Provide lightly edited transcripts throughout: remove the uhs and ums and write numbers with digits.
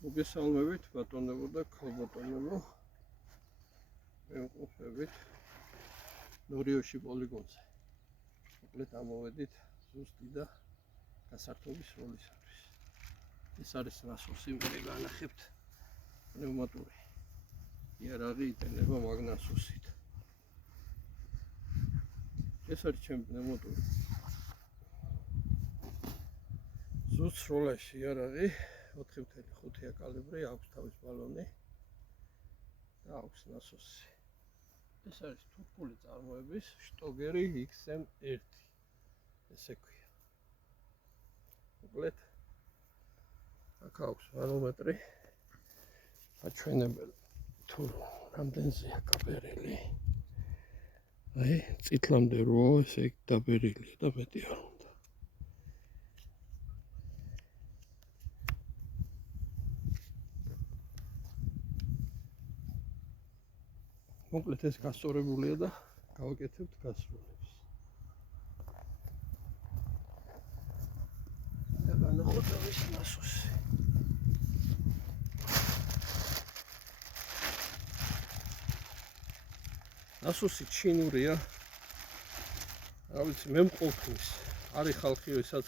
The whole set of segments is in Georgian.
მოგესალმებით ბატონებო და ქალბატონებო. მევყურებით ნორიოში პოლიგონზე. მოკლედ ამოვედით ზუსტი და გასართობის როლისათვის. ეს არის ნასოსი, მე განახებთ პნევმატური. იარაღი იტანება მაგნასოსით. ეს არის ჩემი პნევმატური. ზუსტ როლაში იარაღი 4.5 კალიბრი, აქვს თავის ბალონი და აქვს ნასოსი. ეს არის თურქული წარმოების შტოგერი XM1. ესე ქვია. მოკლედ აქ აქვს ბარომეტრი. აჩვენებელ თუ რამდენზეა გაბერილი. აი, წითლამდე როა, ესე იგი დაბერილია და მეტი არ უნდა. მოკლედ ეს გასწორებულია და გავაკეთებთ გასროლებს. და განახოთ ამის ნასოსი. ნასოსი ჩინურია. რა ვიცი, მე მყოფნის. არის ხალხი, ვისაც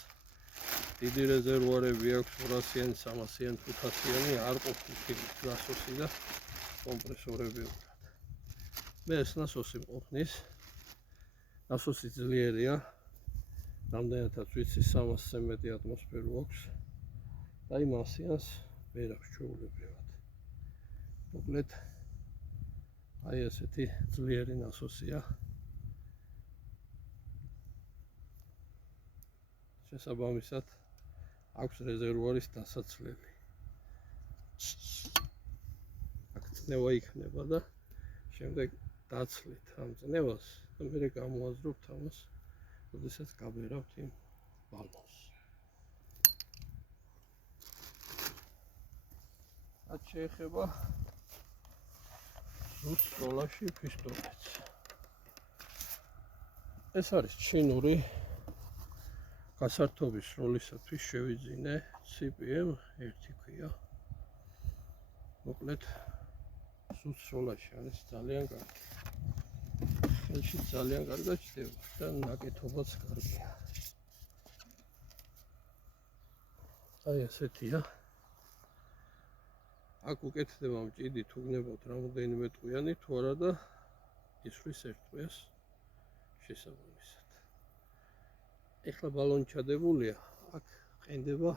დიდი რეზერვუარები აქვს 200-იანი, 300-იანი, 500-იანი, არ ყოფნის ნასოსი და კომპრესორები აქვს. მე ეს ნასოსი მყოფნის. ნასოსი ძლიერია. რამდენადაც ვიცი 300-ზე მეტი ატმოსფერო აქვს. და იმ ასიანს ვერ აქვს ჩვეულებრივად. მოკლედ აი ესეთი ძლიერი ნასოსია. შესაბამისად აქვს რეზერვუარის დასაცლელი. აქ წნევა იქნება და შემდეგ დაცლით ამ წნევას და მე გამოაზრობთ ამას, როდესაც გაბერავთ იმ ბალონს. რაც შეეხება ზუსტ როლაში პისტოლეტს. ეს არის ჩინური გასართობის როლისათვის შევიძინე CPM1 ქვია. მოკლედ ზუსტ როლაში არის ძალიან კარგი. ხელში ძალიან კარგად ჩდება და ნაკეთობაც კარგია. აი ესეთია. აქ უკეთდება მჭიდი თუ გნებავთ რამოდენიმე ტყვიანი თუ არა და ისვრის ერთ ტყვიას შესაბამისად. ეხლა ბალონი ჩადებულია, აქ ყენდება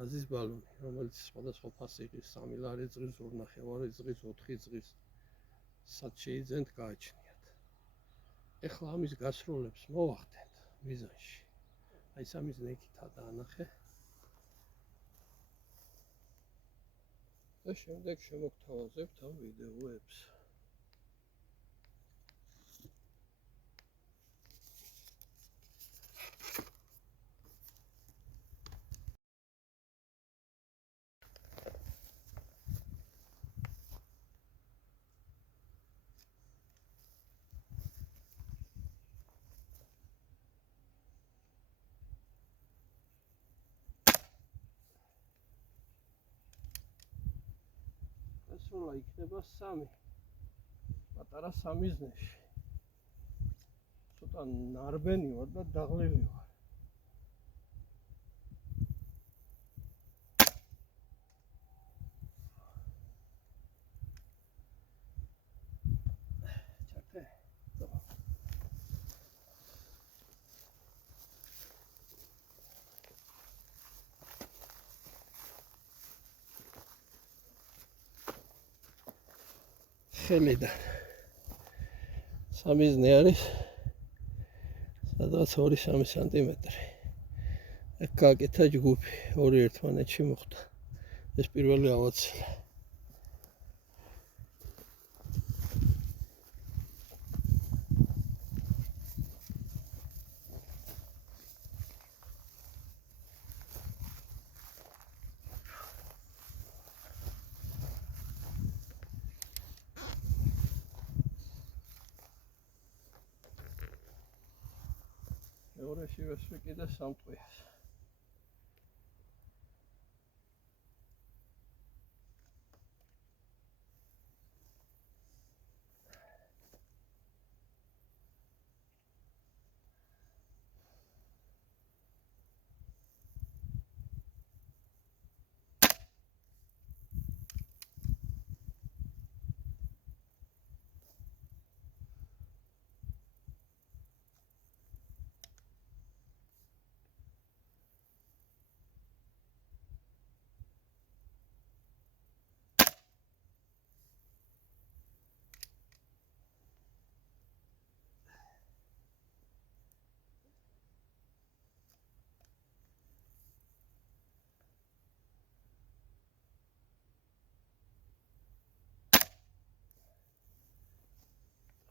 გაზის ბალონი, რომელიც სხვადასხვა ფასი იღებს, 3 ლარი ზღვის, 2.5 ზღვის, 4 ზღვის, სად შეიძენთ გააჩნიათ. ეხლა ამის გასროლებს მოვახდენთ მიზანში. აი სამის ნეკითა დაანახე. და შემდეგ შემოგთავაზებთ ამ ვიდეოებს. სროლა იქნება 3. პატარა 3 ზნეში. ცოტა ნარბენი ვარ და დაღლილი ვარ. ჩაკე. ხელიდან 3 ზნე არის სადღაც 2-3 სანტიმეტრი. აქ გააკეთა ჯგუფი, 2 ერთმანეთში მოხვდა. ეს პირველი ავაცილე. მეორეში ვესვი კიდე 3 ტყვიას.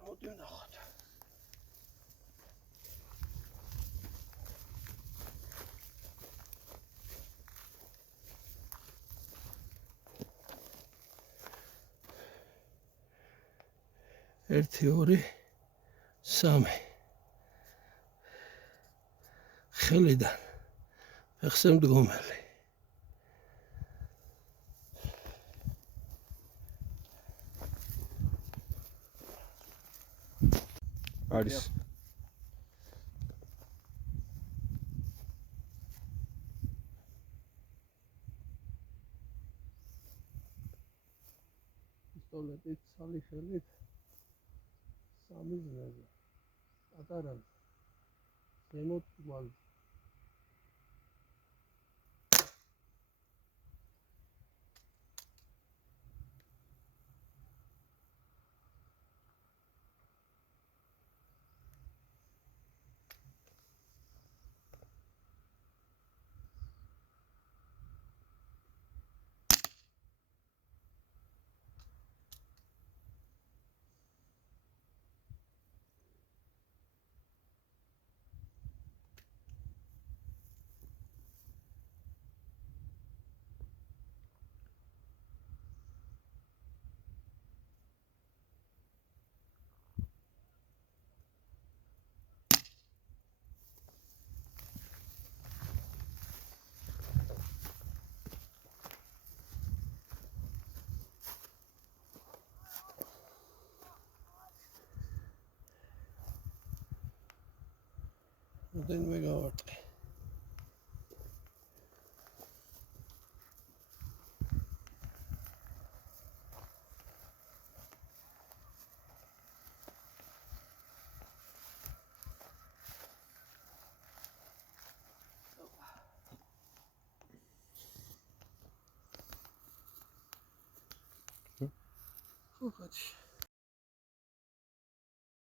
მოდი ვნახოთ. ერთი, ორი, სამი. ხელიდან ფეხზე მდგომელი. არის პისტოლეტით, ცალი ხელით, სამი ზნეზე. პატარა ზემოთ თვალზე. რამდენიმე გავარტყე. ხო, კაცი.